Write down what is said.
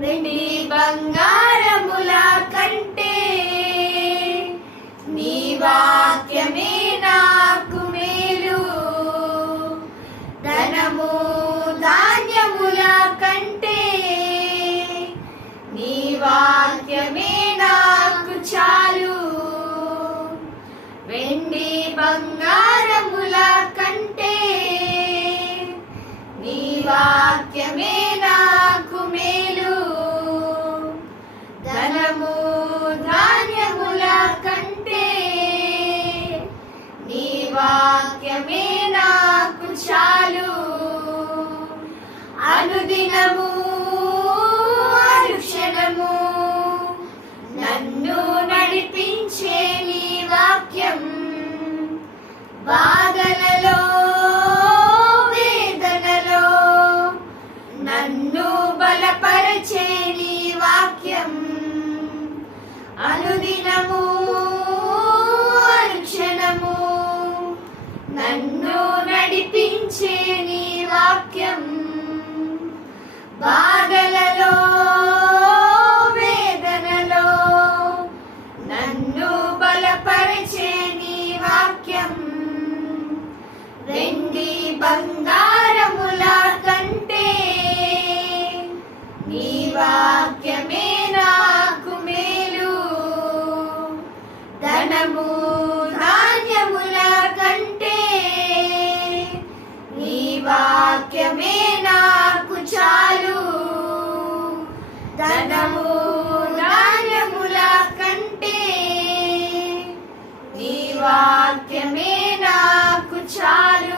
వెండి బంగారముల కంటే నీ వాక్యమే నాకు మేలు. ధనము ధాన్యముల కంటే నీ వాక్యమే నాకు చాలు. వెండి బంగారముల కంటే నీ వాక్యమే నాకు మేలు. ధనము ధాన్యముల కంటే నీ వాక్యమే నాకు చాలు. అనుదినము అనుక్షణము నన్ను నడిపించే నీ వాక్యం. బాధలలో వేదనలో నన్ను బలపరచే నీ వాక్యం. అనుదినము అనుక్షణము నన్ను నడిపించే నీ వాక్యం. బాధలలో వేదనలో నన్ను బలపరిచే నీ వాక్యం. వెండి బంగారముల కంటే నీ వాక్యమే నాకు మేలు. ధనము ధాన్యముల కంటే నీ వాక్యమే నాకు చాలు. ధనము ధాన్యముల కంటే నీ వాక్యమే నాకు చాలు.